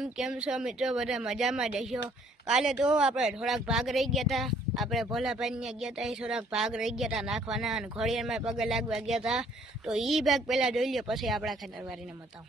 રામ કેમ છો મિત્રો? બધા મજામાં જશો કાલે તો આપણે થોડાક ભાગ રહી ગયા હતા આપણે ભોલાભાઈ ત્યાં ગયા હતા એ થોડાક ભાગ રહી ગયા હતા નાખવાના અને ઘોડિયામાં પગે લાગવા ગયા હતા તો એ ભાગ પહેલાં જોઈ લો પછી આપણા ખેતરવાડીને બતાવું.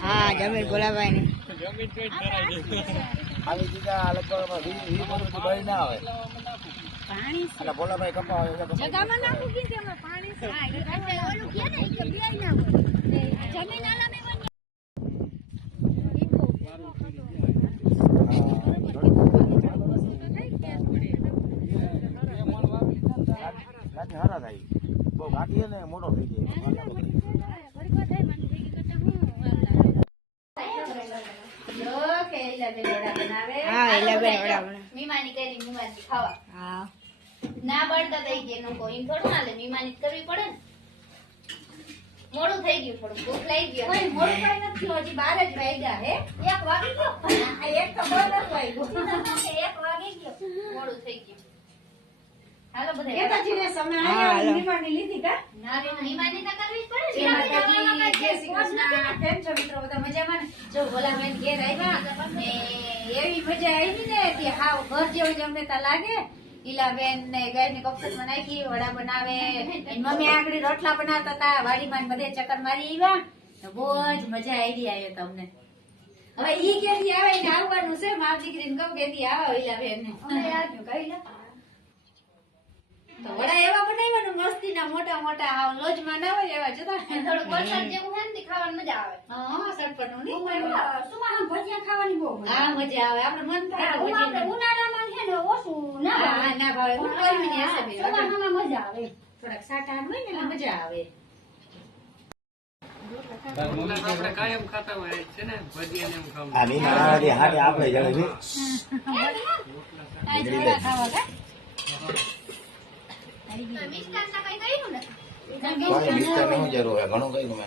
હા જમીન ભોલાભાઈ ને મોટો તો જ ધરાય છે. આવી દીધા લગભગ વી- વી વર્ષથી બળી ના આવે અને ભોલાભાઈ કપા હોય એટલે ગાંઠી હારા થાય બહુ ગાંઠી ને મોટો થઈ જાય હા એલા બેન મીમાની કરી મીમાની ખાવા. હા. ના બળતા થઈ ગયા એનું કોઈ થોડું ના મીમાની કરવી પડે ને. મોડું થઈ ગયું થોડું. ભૂખ લાગી ગયો કોઈ મોડું કઈ નથી થયું, હજી બાર જ વાગ્યા હે. એક વાગી ગયો. એક તો બહુ નથી વાગ્યું. એક વાગી ગયો. મોડું થઈ ગયું. એવી મજા આવી ને કે હાવ ઘર જેવું જ અમને ત્યાં લાગે. ઈલાબેન ને ગાયની કપસતમાં નાખી વડા બનાવે. મમ્મી આગળ રોટલા બનાવતા હતા. વાડીમાં ને બધે ચક્કર મારી આવ્યા. તો બહુ જ મજા આવી આવ્યો તમને. હવે ઈ કેદી આવે? એને આવવાનું છે? મારી દીકરીને કહું કેદી આવો ઈલાબેન ને તો વડા એવા બનાવ્યા ને મસ્તી ના મોટા મોટા આ લોજમાં ના હોય એવા જતા થોડું વરસાદ જેવું હોય ને તે ખાવાની મજા આવે. હા સટપટનું નહીં સુમાહામ ભજીયા ખાવાની બહુ મજા હા મજા આવે. આપણે મન થાય આવે. ઉનાળામાં છે ને ઓછું ના ભાવે. ના ભાવે. હિસાબે આપણે ચોમાસામાં મજા આવે. થોડાક સાટા હોય ને એટલે મજા આવે. આપણે કાયમ ખાતા હોય છે ને ભજીયા ને એમ ખાવું. આ આપણે છે ખાવા કા? મિષ્ટાન તો કઈ કર્યું નથી કોઈ મિસ્ટર નહીં જરૂર હોય ઘણું કઈ ગમે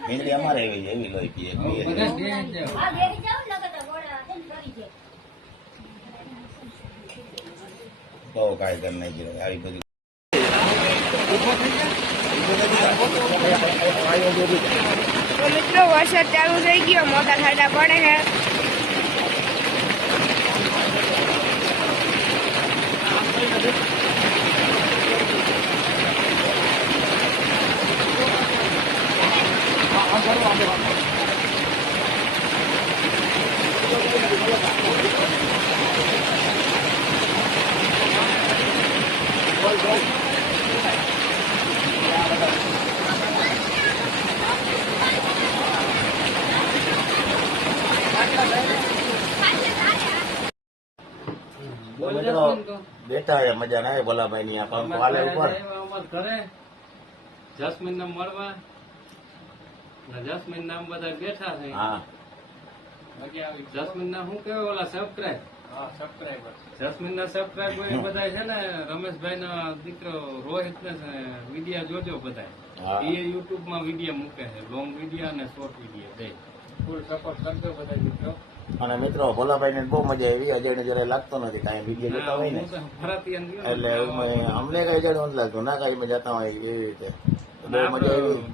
મીંડળી અમારે એવી છે, એવી લોહી પીએ પીએ બધા ધ્યાન દેવા. આ ઘેરી જાવ ને નકર તો ગોળા છે ને કરી છે બહુ કાંઈ કર નહીં ગયો આવી બધી તો મિત્રો વરસાદ ચાલુ થઈ ગયો મોટા છાંટા પડે છે જો મિત્રો બેઠા છે મજા ના આવે ભોલાભાઈ ની આ વાલે ઉપર. અમાર ઘરે. જસ્મીન ને મળવા જસ્મીન નામ બધા બેઠા છે. હા. જસ્મીન ના શું કહેવાય ઓલા સબસ્ક્રાઈબ જસ્મીન ના સબસ્ક્રાઇબ બધા છે ને રમેશભાઈ નો દીકરો રોહિત ને વિડીયા જોજો બધા એ યુટ્યુબમાં વિડીયા મૂકે છે લોંગ વિડીયા અને શોર્ટ વિડીયા બે. ફૂલ સપોર્ટ કરજો બધા મિત્રો. અને મિત્રો ભોલાભાઈ ને બહુ મજા આવી. અજય ને જયારે લાગતો નથી કાંઈ બીજે જતા હોય ને. એટલે અમને કઈ અજય નથી લાગતું. ના કઈ જતા હોય એવી રીતે. બહુ મજા આવી.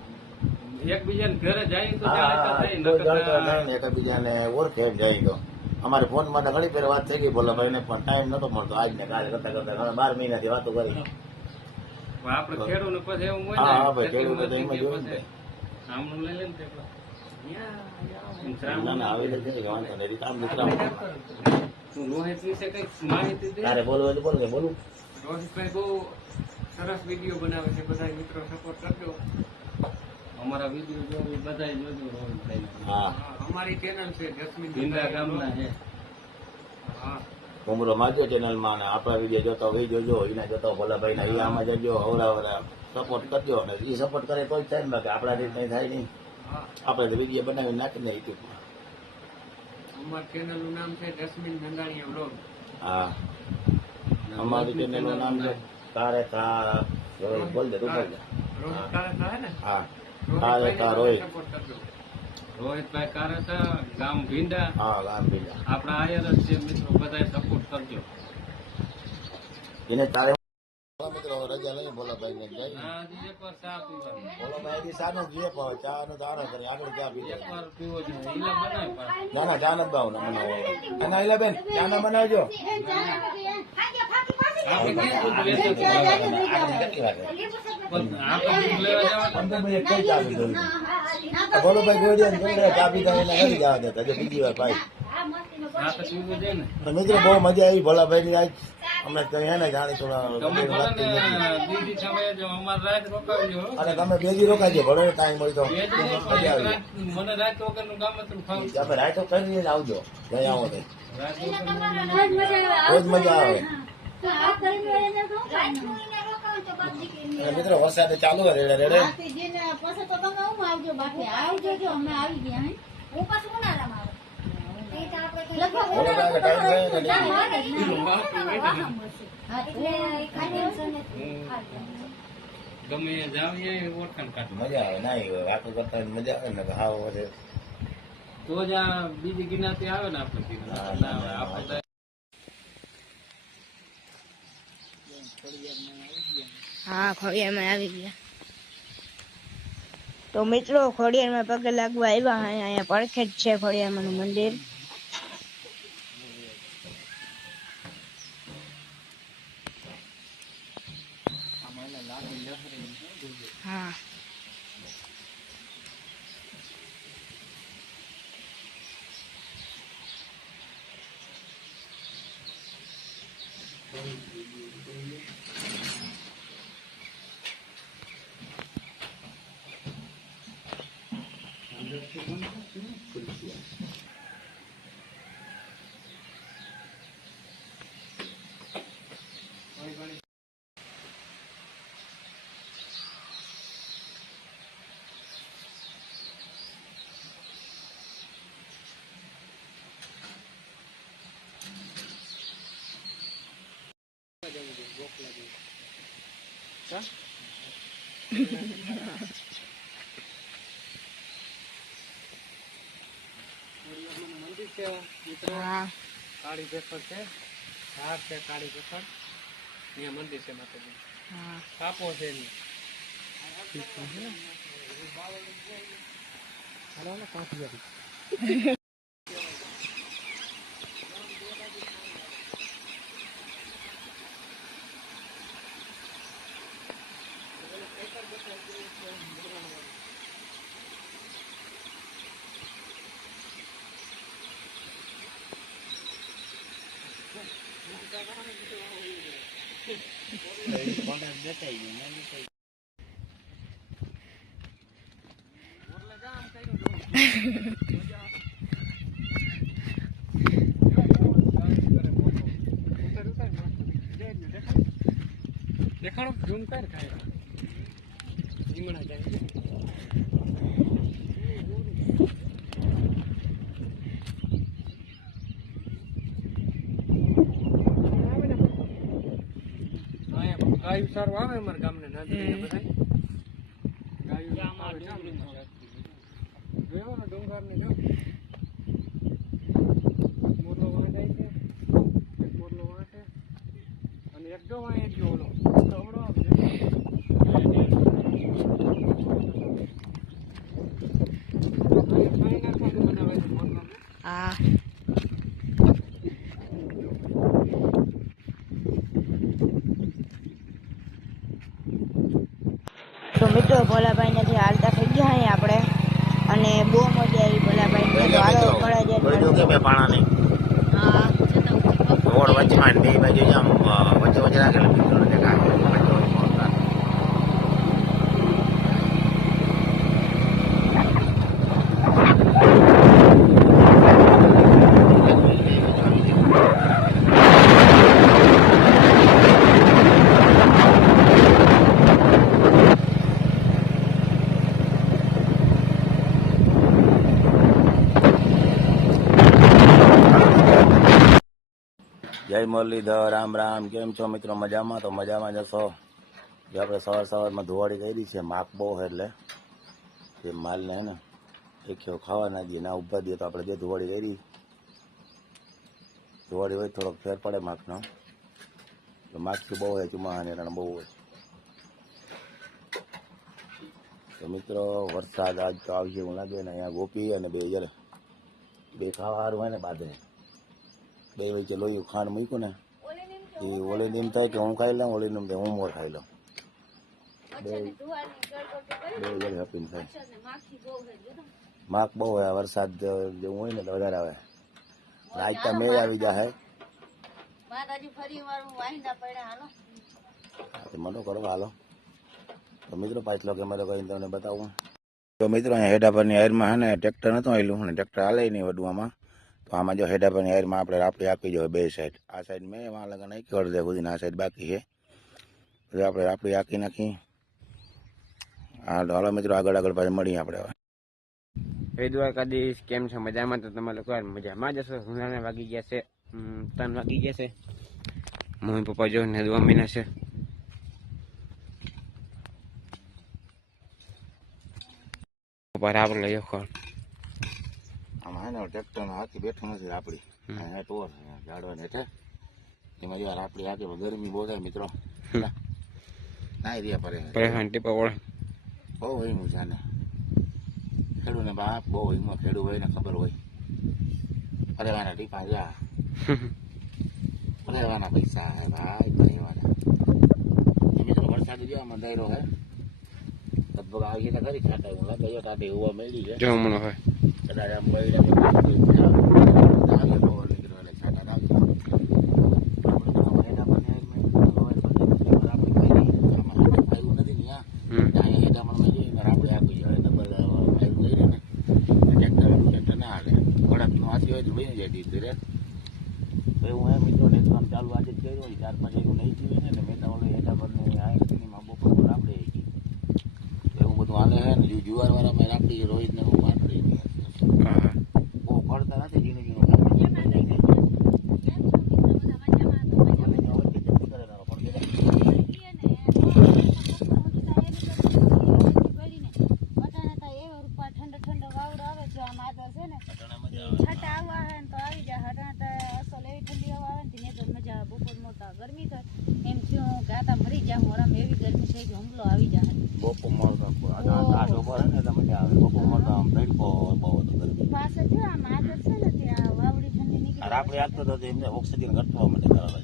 એકબીજાને ઘરે જાય એકબીજાને ઓળખે જાય તો. અમારે ફોનમાં ઘણી ફેર વાત થઈ ગઈ ભોલાભાઈ ને પણ ટાઈમ નતો મળતો. આજ ને કાલે કરતા કરતા ઘણા બાર મહિનાથી વાતો કરી. આપણે ખેડૂત પછી એવું હા, ભાઈ, ખેડૂત એમ જ હોય ને. તારે બોલવું બોલ કે બોલું. રોહિતભાઈ બહુ સરસ વીડિયો બનાવે છે બધા મિત્રો સપોર્ટ કરજો. અમારા વીડિયો જો બધા જોજો રોહિતભાઈ હા. હા, અમારી ચેનલ છે જસ્મીન ભીંડા ગામના છે. હા. ઉમરો મારજો ચેનલમાં અને આપણા વીડિયો જોતો હોય જોજો. એના જોતો ભોલાભાઈ ના ઈલામાં જજો. અવરા સપોર્ટ કરજો. અને એ સપોર્ટ કરે તો જ થાય ને બાકી. આપણા રીત નહીં થાય નહીં. આપણે વીડિયો બનાવીને નાખીને યુટ્યુબમાં અમારી ચેનલનું નામ છે જસ્મીન નંદાણીયા બ્લોગ હા. અમારી ચેનલનું નામ છે તારે તા રોહિત બોલ દે તું બોલ દે. રોહિત કારેતા હે ને? હા. તારે તા રોહિત. રોહિતભાઈ કારેતા ગામ ભીંડા. હા ગામ ભીંડા. આપણા આયર જ છે મિત્રો બધાય સપોર્ટ કરજો. એને તારે રજા લઈ ભોલાભાઈ ને ભોલાભાઈ સાનો જે પાવે ચા નો તો કરે આગળ ચા પી ના ના ચા નથી ભાવ ના બનાવો. અને આઈલા બેન ચા ના બનાવજો ભોલાભાઈ ગોડિયા ચા પીધા એને ઘરે જવા દેતા. બીજી વાર ભાઈ. ને. મિત્રો બહુ મજા આવી ભોલાભાઈ ની આજ અમને તો ને જાણી તમે થોડા ભલે ને દીદી સમયે જો અમારે રાત રોકાવજો હો. અને તમે બેજી રોકાજો ભલે ટાઈમ હોય તો. મજા આવી. તમે રાઈતો કરીને આવજો જઈ આવો તો બહુ જ મજા આવે. મિત્રો વરસાદ ચાલુ હોય રેડે રેડે. હું પાછું અમે આવી ગયા હું. પાછું ઓલો કાંઈ ટાઈમ થાય ને નહીં. ગમે એ ઓળખાણ કાઢો મજા આવે ના વાતો કરતા મજા આવે ને હાવ વધે તો જ આ બીજી ગિનાતી આવે ને આપણે હા, ના આપણે હા ખોડિયારમાં આવી ગયા. તો મિત્રો ખોડિયારમાં પગે લાગવા આવ્યા અહીંયા અહીંયા પડખે જ છે ખોડિયારમાંનું મંદિર હા મંદિર છે મિત્રો કાળી ભેખડ છે. ધાર છે કાળી ભેખડ અહીંયા મંદિર છે માતાજી. કાપો છે એની. હાલો ને પાંચ દેખાડો ઝૂમ કર ખાય રીંગણા જાય ગાયું સારું આવે અમારા ગામને નાદરી બધા? ગાયું. જોયો ને ડુંગરની જો મોરલો વાંધાય છે એક મોરલો વાંચે અને એક જો વાંહે એક જો ઓલો અવળો આવશે. અહીં ખાઈ નાખવાનું બનાવે છે મોરલો. હા તો મિત્રો ભોલાભાઈ નથી હાલતા થઈ ગયા અહીંયા આપણે. અને બહુ મજા આવી ભોલાભાઈ. મળે છે ગોડિયો કે બે પાણા નહીં હા રોડ વચમાં બે બાજુ જામ વચ્ચે વચ્ચે રાખેલા મિત્રો. જય મુરલીધર, રામ રામ. કેમ છો મિત્રો? મજામાં? તો મજામાં જશો જે આપણે સવાર સવારમાં ધોવાડી કરી છે, માપ બહુ એટલે. જે માલને હે ને એક ખાવા ના દઈએ ના ઊભા દઈએ તો આપણે જે ધોવાડી કરી ધોવાડી હોય થોડોક ફેર પડે માખનો તો માખી બહુ હોય ચુમાહાને રણ બહુ હોય. તો મિત્રો, વરસાદ આજ તો આવશે એવું લાગે ને, અહીંયા ગોપી અને બે જરે બે ખાવા સારું હોય ને બાદરે બે વચ્ચે લોહી ખાંડ મૂક્યું ને એ ઓલી એમ થાય કે હું ખાઈ લઉં ઓલી એમ થાય હું મોર ખાઈ લઉં. બે બે જણ હેપીને થાય. માખ બહુ હોય વરસાદ જેવું હોય ને તો વધારે આવે. રાજતા મેળ આવી જાય મનો કરો હાલો. તો મિત્રો પાછલો કેમેરો કરીને તમને બતાવું. તો મિત્રો અહીંયા હેડા પરની હાયરમાં હે ને ટ્રેક્ટર નતું આવેલું ને ટ્રેક્ટર હાલે નહીં વડવામાં તો આમાં જો હેડા પરની હાયરમાં આપણે રાપડી આપી જોઈએ બે સાઈડ આ સાઈડ મેં એમાં લગન નાખી અડધે સુધી આ સાઈડ બાકી છે તો આપણે રાપડી આખી નાખી હા તો હાલો મિત્રો આગળ આગળ પાછળ મળીએ આપણે હવે એ દ્વારકાધીશ કેમ છો મજામાં તો તમે લોકો મજામાં જશો હુનાને વાગી ગયા છે હમ, ત્રણ વાગી ગયા છે મમ્મી પપ્પા જો ને દવા મહિના છે પપ્પા રાબ લઈ ખોળ આમાં હે ને ટ્રેક્ટર હાથી બેઠું નથી હમ. અહીંયા ટોર ઝાડવા હેઠે એમાં જો આ રાપડી હાથી ગરમી બહુ થાય મિત્રો. ના રહ્યા પડે પરેશાન ટીપા વળે બહુ હિમું ને આને. ખેડૂને બાપ બહુ હિમો ખેડૂ હોય ને ખબર હોય. ફરેવાના ટીપા જા ફરેવાના પૈસા હે ભાઈ ફરેવાના મિત્રો વરસાદ જો મંદાયરો હે. લગભગ આવી તો ખરી ખાતા હું લાગે ટાટી હોવા મળી છે. હમણાં હોય. જુવાર વાળા મેં આપણી રોહિત ને હું પાટડી હા બહુ ખડતા નથી ઝીણું ઝીણું ખાલી ઠંડો ઠંડો વાવડો આવે જો આમ આદર છે ને છાંટા આવવા હે ને તો આવી જાય હટાણા તો અસલ એવી ઠંડી હવા આવે ને તેને તો મજા આવે બપોર મોટા ગરમી થાય એમ થયું કે આ તો મરી જાઉં મોરામાં એવી ગરમી છે કે હુમલો આવી જાય બપોર ને આમ તડકો બહુ હતો ગરમી પાસે જો આમ આદર છે ને ત્યાં વાવડી ઠંડી નીકળી આપણે આપતો તો એમને ઓક્સિજન ઘટવા માટે કરાવે.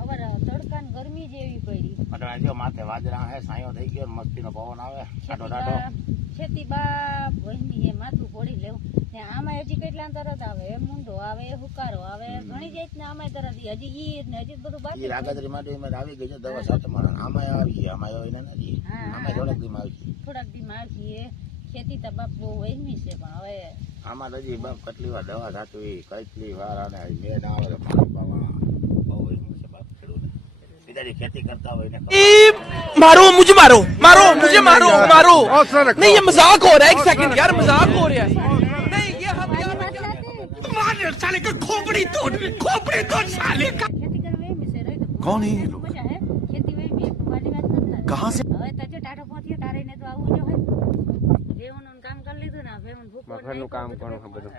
હવે તડકા ને ગરમી જેવી પડી. અટણા જો માથે વાદળા હે સાયો થઈ ગયો મસ્તીનો પવન આવે. ખેતી બા વહેમી એ માથું ફોડી લેવું. આમાં હજી કેટલા તરત આવે એ મુંડો આવે એ હુકારો આવે ઘણી જાત ને આમાં તરત ઈ. હજી ઈ ને હજી બધું એ બાકી રાગત્રી માટે એમાં આવી ગઈ છે દવા સાચમાં આમાં આવી છે આમાં આવી નથી હા, આમાં થોડાક દીમાં આવી છે થોડાક દી માગી એ ખેતી તો બાપ બહુ વહેમી છે પણ હવે આમાં તો હજી બાપ કેટલી વાર દવા સાચવી કેટલી વાર અને મેં ના આવે તો પાણી પાવા બહુ વહેલું છે બાપ ખેડૂતને બિચારી ખેતી કરતા હોય ને ખબર मारो मुझे मारो मारो मुझे मारो मारो नहीं ये मजाक हो रहा है एक सेकंड यार मजाक हो रहा है नहीं ये हम यार मार साले का खोपड़ी तोड़ खोपड़ी तोड़ साले का ખેતી કરવા વહેમી છે રહી તો કોણ હે એ મજા હે ખેતી વહેમી વાલી વાત નથી લાગતી. कहाँ से હવે તો જો ટાટો પહોંચ્યો તારે ને તો આવું જો હે દેવનું કામ કરી લીધું ને ભેવું ભૂકો ઘરનું કામ ઘણું છે બધું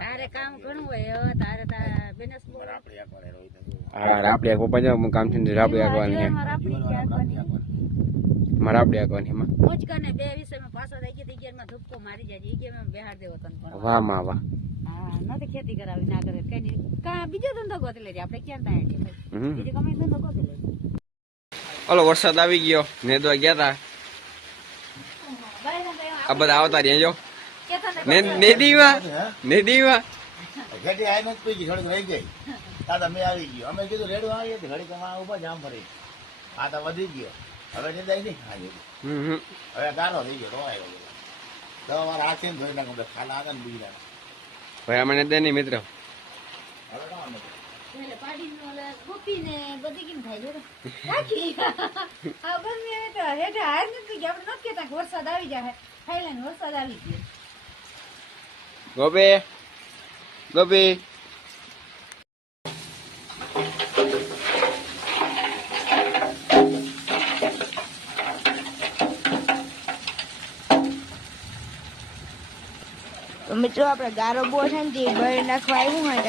તારે કામ ઘણું હોય હવે તારે તારે બેનસ બોલ આપણે એક વાર રોહિત હતું. હા રાપડી પપ્પા જો કામ છે રાપડી આગવાની છે આપણી ક્યાં કરવાની? મારે રાપડી આગવાની એમાં મોજ કરીને બે વિષયમાં પાછો થઈ ગયો ઈગિયારમાં ધબકો મારી જાય ઈ કે બેહાડ દેવો તને પણ વાહ માં વાહ હા નથી ખેતી કરાવી ના કરે. કઈ કા બીજો ધંધો ગોતી લેજે. આપણે ક્યાં ત્યાં બીજો ગમે ધંધો ગોતી લેજે. ઓલો વરસાદ આવી ગયો. નેદવા ગયા તા? આ બધા આવતા રહ્યા જો. નેદીમાં નેદીમાં ખેતી આવીને જ પી થોડીક રહી ગઈ. તાતા મેં આવી ગયો. અમે કીધું રેડવા આવીએ તો ઘડીકમાં ઊભા જામ ફરી. આ તો વધી ગયો. હવે નિદાય નહીં. હવે ગારો થઈ ગયો રોવાય તો અમારા હાથે ધોઈ નાખું તો ખાલા આગળ બીજા. ભાઈ મને દે નહીં મિત્ર. ગોપી ના મિત્રો આપણે ગારો બો છે ને તે ભરી નાખવા આવ્યું હોય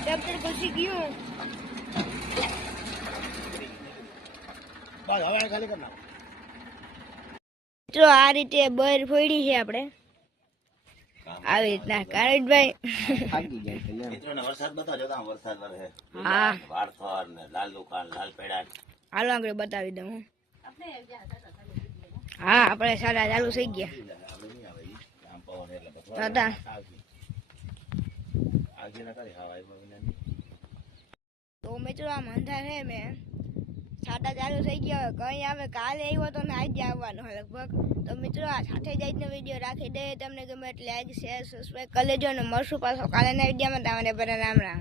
ટ્રેક્ટર ઘૂસી ગયું મિત્રો આ રીતે બર ફોડી છે આપણે. આવી રીતના કારણભાઈ. મિત્રોને વરસાદ બતાવજો તો આમ વરસાદ વરસે. હા. વાળથર ને લાલ દુકાન લાલ પેડા હાલો આગળ બતાવી દઉં હું. હા આપણે સાડા ચાલુ થઈ ગયા. આમ પવન એટલે પછી હતા. આગળ ના કરી હવા આવ્યા વિના તો મિત્રો આમ અંધાર છે મેં. સાડા ચાલુ થઈ ગયા હવે કંઈ આવે, કાલે આવ્યો તો ને આજે આવવાનો હોય લગભગ. તો મિત્રો, આ સાથે જ જઈને વીડિયો રાખી દઈએ. તમને ગમે એટલે લાઈક શેર સબસ્ક્રાઈબ કરી લેજો અને મળશું પાછો કાલેના વિડીયોમાં તમને બધા રામ રામ.